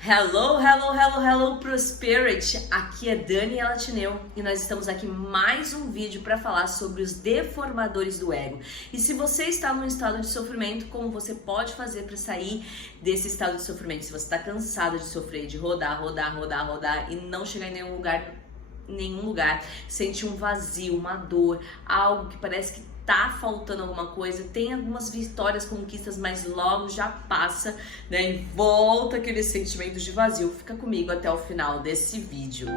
Hello, hello, hello, hello Prosperity! Aqui é Daniela Tineu e nós estamos aqui mais um vídeo para falar sobre os deformadores do ego. E se você está num estado de sofrimento, como você pode fazer para sair desse estado de sofrimento? Se você está cansado de sofrer, de rodar e não chegar em nenhum lugar, sente um vazio, uma dor, algo que parece que tá faltando alguma coisa, tem algumas vitórias, conquistas, mas logo já passa, né? E volta aquele sentimento de vazio. Fica comigo até o final desse vídeo.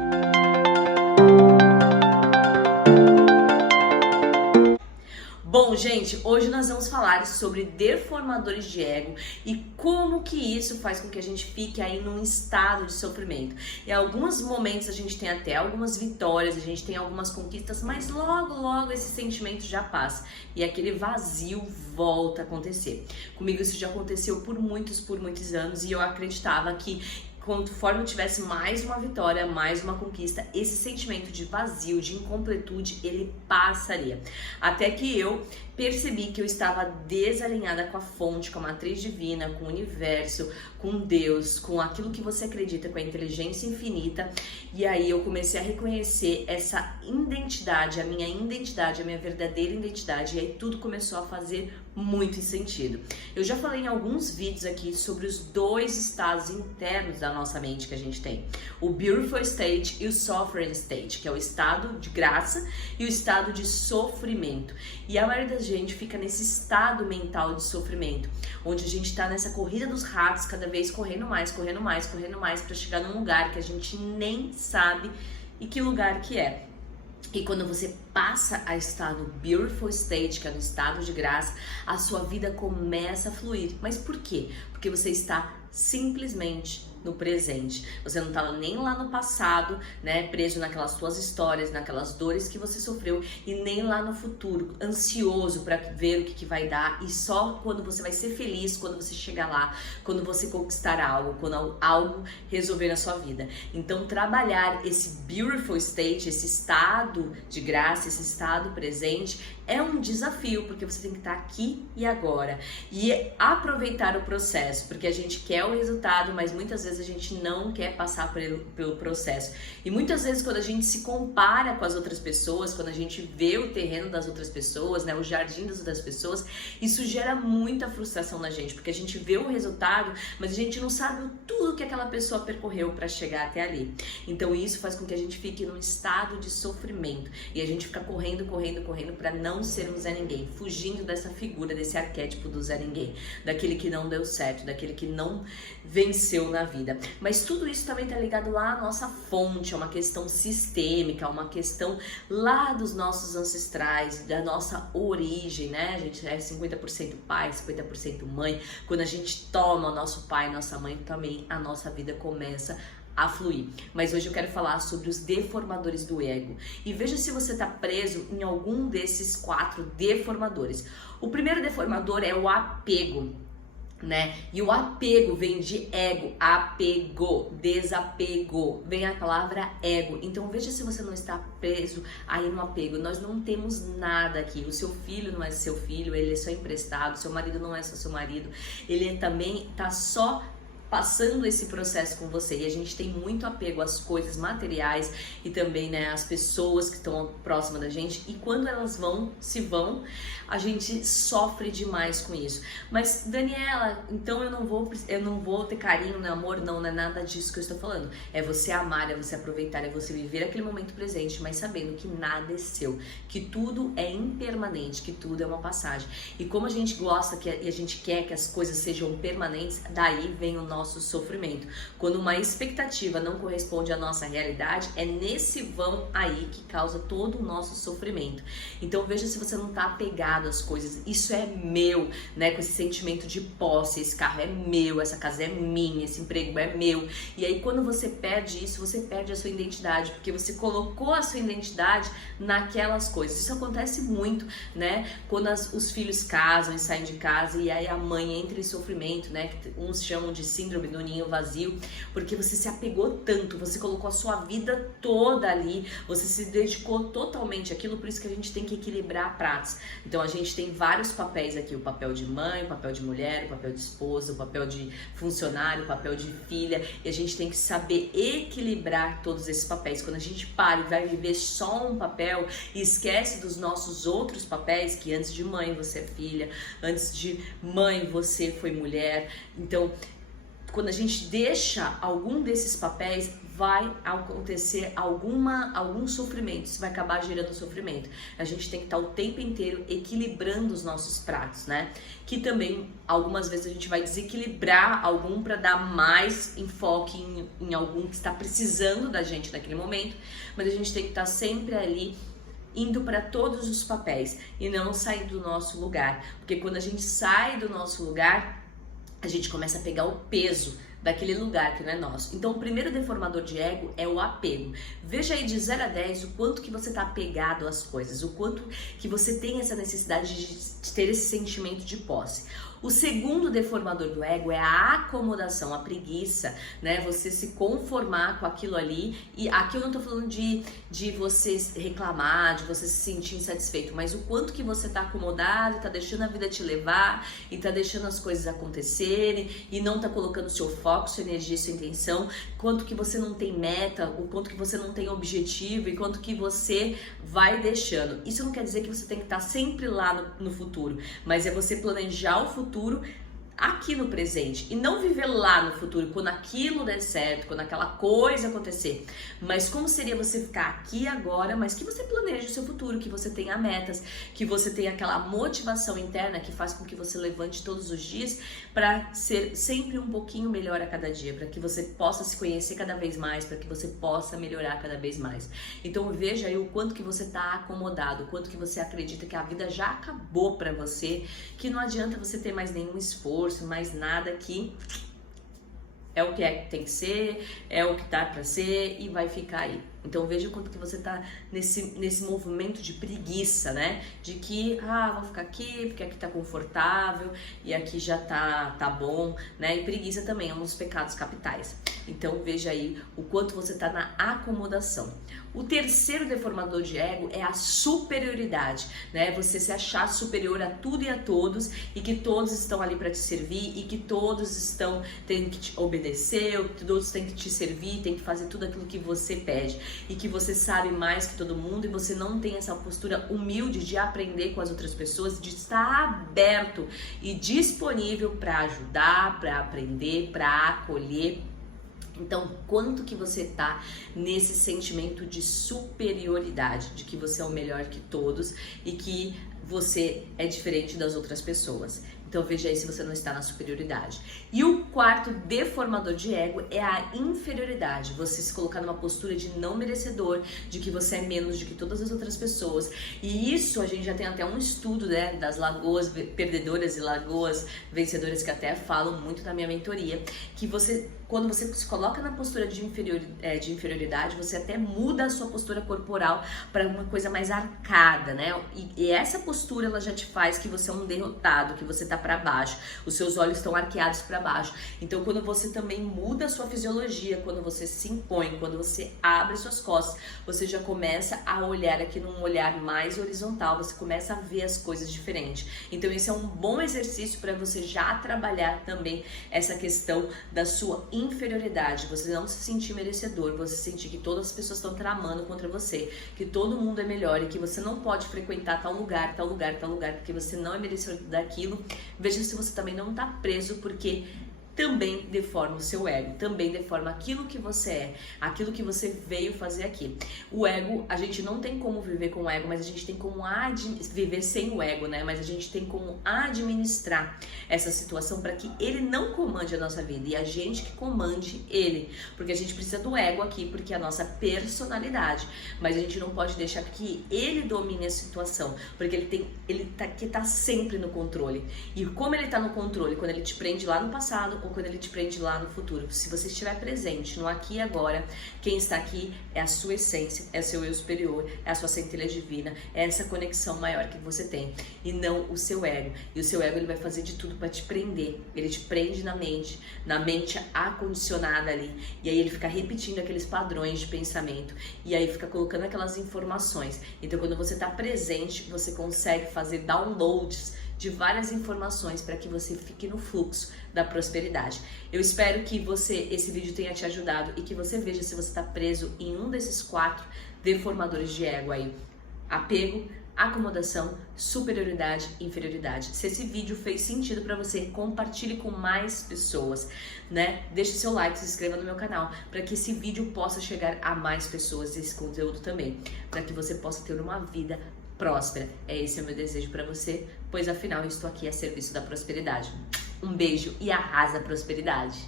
Bom, gente, hoje nós vamos falar sobre deformadores de ego e como que isso faz com que a gente fique aí num estado de sofrimento. Em alguns momentos a gente tem até algumas vitórias, a gente tem algumas conquistas, mas logo esse sentimento já passa e aquele vazio volta a acontecer. Comigo isso já aconteceu por muitos anos e eu acreditava que conforme eu tivesse mais uma vitória, mais uma conquista, esse sentimento de vazio, de incompletude, ele passaria. Até que eu percebi que eu estava desalinhada com a fonte, com a matriz divina, com o universo, com Deus, com aquilo que você acredita, com a inteligência infinita. E aí eu comecei a reconhecer essa identidade, a minha verdadeira identidade. E aí tudo começou a fazer muito sentido. Eu já falei em alguns vídeos aqui sobre os dois estados internos da nossa mente que a gente tem. O Beautiful State e o Suffering State, que é o estado de graça e o estado de sofrimento. E a maioria da gente fica nesse estado mental de sofrimento, onde a gente tá nessa corrida dos ratos, cada vez correndo mais para chegar num lugar que a gente nem sabe e que lugar que é. E quando você passa a estar no Beautiful State, que é no estado de graça, a sua vida começa a fluir. Mas por quê? Porque você está simplesmente no presente. Você não estava nem lá no passado, né, preso naquelas suas histórias, naquelas dores que você sofreu, e nem lá no futuro, ansioso para ver o que vai dar, e só quando você vai ser feliz, quando você chegar lá, quando você conquistar algo, quando algo resolver na sua vida. Então, trabalhar esse Beautiful State, esse estado de graça, esse estado presente, é um desafio, porque você tem que estar aqui e agora, e aproveitar o processo, porque a gente quer o resultado, mas muitas vezes a gente não quer passar pelo processo. E muitas vezes quando a gente se compara com as outras pessoas, quando a gente vê o terreno das outras pessoas, né, o jardim das outras pessoas, isso gera muita frustração na gente, porque a gente vê o resultado, mas a gente não sabe tudo que aquela pessoa percorreu para chegar até ali. Então isso faz com que a gente fique num estado de sofrimento e a gente fica correndo para não ser um Zé Ninguém, fugindo dessa figura, desse arquétipo do Zé Ninguém, daquele que não deu certo, daquele que não venceu na vida. Mas tudo isso também tá ligado lá à nossa fonte, é uma questão sistêmica, uma questão lá dos nossos ancestrais, da nossa origem, né? A gente é 50% pai, 50% mãe. Quando a gente toma o nosso pai e nossa mãe, também a nossa vida começa a fluir. Mas hoje eu quero falar sobre os deformadores do ego. E veja se você está preso em algum desses 4 deformadores. O primeiro deformador é o apego, né? E o apego vem de ego, apego, desapego, vem a palavra ego. Então veja se você não está preso aí no apego. Nós não temos nada aqui. O seu filho não é seu filho, ele é só emprestado. Seu marido não é só seu marido, ele também tá só passando esse processo com você. E a gente tem muito apego às coisas materiais e também, né, às pessoas que estão próximas da gente, e quando elas se vão, a gente sofre demais com isso. Mas Daniela, então eu não vou ter carinho, né, amor? Não é nada disso que eu estou falando. É você amar, é você aproveitar, é você viver aquele momento presente, mas sabendo que nada é seu, que tudo é impermanente, que tudo é uma passagem. E como a gente gosta e a gente quer que as coisas sejam permanentes, daí vem o nosso sofrimento. Quando uma expectativa não corresponde à nossa realidade, é nesse vão aí que causa todo o nosso sofrimento. Então veja se você não está apegado às coisas. Isso é meu, né? Com esse sentimento de posse, esse carro é meu, essa casa é minha, esse emprego é meu. E aí quando você perde isso, você perde a sua identidade, porque você colocou a sua identidade naquelas coisas. Isso acontece muito, né? Quando os filhos casam e saem de casa, e aí a mãe entra em sofrimento, né? Que uns chamam de síndrome síndrome do ninho vazio, porque você se apegou tanto, você colocou a sua vida toda ali, você se dedicou totalmente àquilo, por isso que a gente tem que equilibrar pratos. Então a gente tem vários papéis aqui, o papel de mãe, o papel de mulher, o papel de esposa, o papel de funcionário, o papel de filha, e a gente tem que saber equilibrar todos esses papéis. Quando a gente para e vai viver só um papel e esquece dos nossos outros papéis, que antes de mãe você é filha, antes de mãe você foi mulher, então quando a gente deixa algum desses papéis, vai acontecer algum sofrimento, isso vai acabar gerando sofrimento. A gente tem que estar o tempo inteiro equilibrando os nossos pratos, né? Que também, algumas vezes, a gente vai desequilibrar algum para dar mais enfoque em algum que está precisando da gente naquele momento, mas a gente tem que estar sempre ali indo para todos os papéis e não sair do nosso lugar, porque quando a gente sai do nosso lugar, a gente começa a pegar o peso daquele lugar que não é nosso. Então o primeiro deformador de ego é o apego. Veja aí de 0 a 10 o quanto que você está apegado às coisas, o quanto que você tem essa necessidade de ter esse sentimento de posse. O segundo deformador do ego é a acomodação, a preguiça, né? Você se conformar com aquilo ali. E aqui eu não tô falando de você reclamar, de você se sentir insatisfeito, mas o quanto que você tá acomodado, tá deixando a vida te levar e tá deixando as coisas acontecerem e não tá colocando seu foco, sua energia, sua intenção, quanto que você não tem meta, o quanto que você não tem objetivo e quanto que você vai deixando. Isso não quer dizer que você tem que estar sempre lá no futuro, mas é você planejar o futuro aqui no presente e não viver lá no futuro quando aquilo der certo, quando aquela coisa acontecer. Mas como seria você ficar aqui agora, mas que você planeje o seu futuro, que você tenha metas, que você tenha aquela motivação interna que faz com que você levante todos os dias para ser sempre um pouquinho melhor a cada dia, para que você possa se conhecer cada vez mais, para que você possa melhorar cada vez mais. Então veja aí o quanto que você está acomodado, o quanto que você acredita que a vida já acabou para você, que não adianta você ter mais nenhum esforço, mais nada, que é o que tem que ser, é o que tá para ser e vai ficar aí. Então veja o quanto que você tá nesse movimento de preguiça, né? De que, vou ficar aqui porque aqui tá confortável e aqui já tá bom, né? E preguiça também é um dos pecados capitais. Então veja aí o quanto você tá na acomodação. O terceiro deformador de ego é a superioridade, né? Você se achar superior a tudo e a todos e que todos estão ali para te servir e que todos têm que te obedecer, todos têm que te servir, têm que fazer tudo aquilo que você pede e que você sabe mais que todo mundo e você não tem essa postura humilde de aprender com as outras pessoas, de estar aberto e disponível para ajudar, para aprender, para acolher. Então, quanto que você tá nesse sentimento de superioridade, de que você é o melhor que todos e que você é diferente das outras pessoas. Então veja aí se você não está na superioridade. E o quarto deformador de ego é a inferioridade. Você se colocar numa postura de não merecedor, de que você é menos do que todas as outras pessoas. E isso a gente já tem até um estudo, né, das lagoas perdedoras e lagoas vencedoras, que até falam muito na minha mentoria, que quando você se coloca na postura de inferioridade, você até muda a sua postura corporal para uma coisa mais arcada, né? E essa postura ela já te faz que você é um derrotado, que você tá para baixo, os seus olhos estão arqueados para baixo. Então quando você também muda a sua fisiologia, quando você se impõe, quando você abre suas costas, você já começa a olhar aqui num olhar mais horizontal, você começa a ver as coisas diferentes. Então esse é um bom exercício para você já trabalhar também essa questão da sua inferioridade, você não se sentir merecedor, você sentir que todas as pessoas estão tramando contra você, que todo mundo é melhor e que você não pode frequentar tal lugar, porque você não é merecedor daquilo. Veja se você também não está preso, porque também deforma o seu ego, também deforma aquilo que você é, aquilo que você veio fazer aqui. O ego, a gente não tem como viver com o ego, mas a gente tem como viver sem o ego, né? Mas a gente tem como administrar essa situação para que ele não comande a nossa vida e a gente que comande ele, porque a gente precisa do ego aqui, porque é a nossa personalidade, mas a gente não pode deixar que ele domine a situação, porque ele tá sempre no controle. E como ele tá no controle, quando ele te prende lá no passado, ou quando ele te prende lá no futuro. Se você estiver presente no aqui e agora, quem está aqui é a sua essência, é o seu eu superior, é a sua centelha divina, é essa conexão maior que você tem, e não o seu ego. E o seu ego, ele vai fazer de tudo para te prender. Ele te prende na mente acondicionada ali, e aí ele fica repetindo aqueles padrões de pensamento, e aí fica colocando aquelas informações. Então, quando você está presente, você consegue fazer downloads de várias informações para que você fique no fluxo da prosperidade. Eu espero que esse vídeo tenha te ajudado e que você veja se você está preso em um desses 4 deformadores de ego aí: apego, acomodação, superioridade e inferioridade. Se esse vídeo fez sentido para você, compartilhe com mais pessoas, né? Deixe seu like, se inscreva no meu canal para que esse vídeo possa chegar a mais pessoas, esse conteúdo também, para que você possa ter uma vida próspera. Esse é o meu desejo para você, pois afinal eu estou aqui a serviço da prosperidade. Um beijo e arrasa a prosperidade!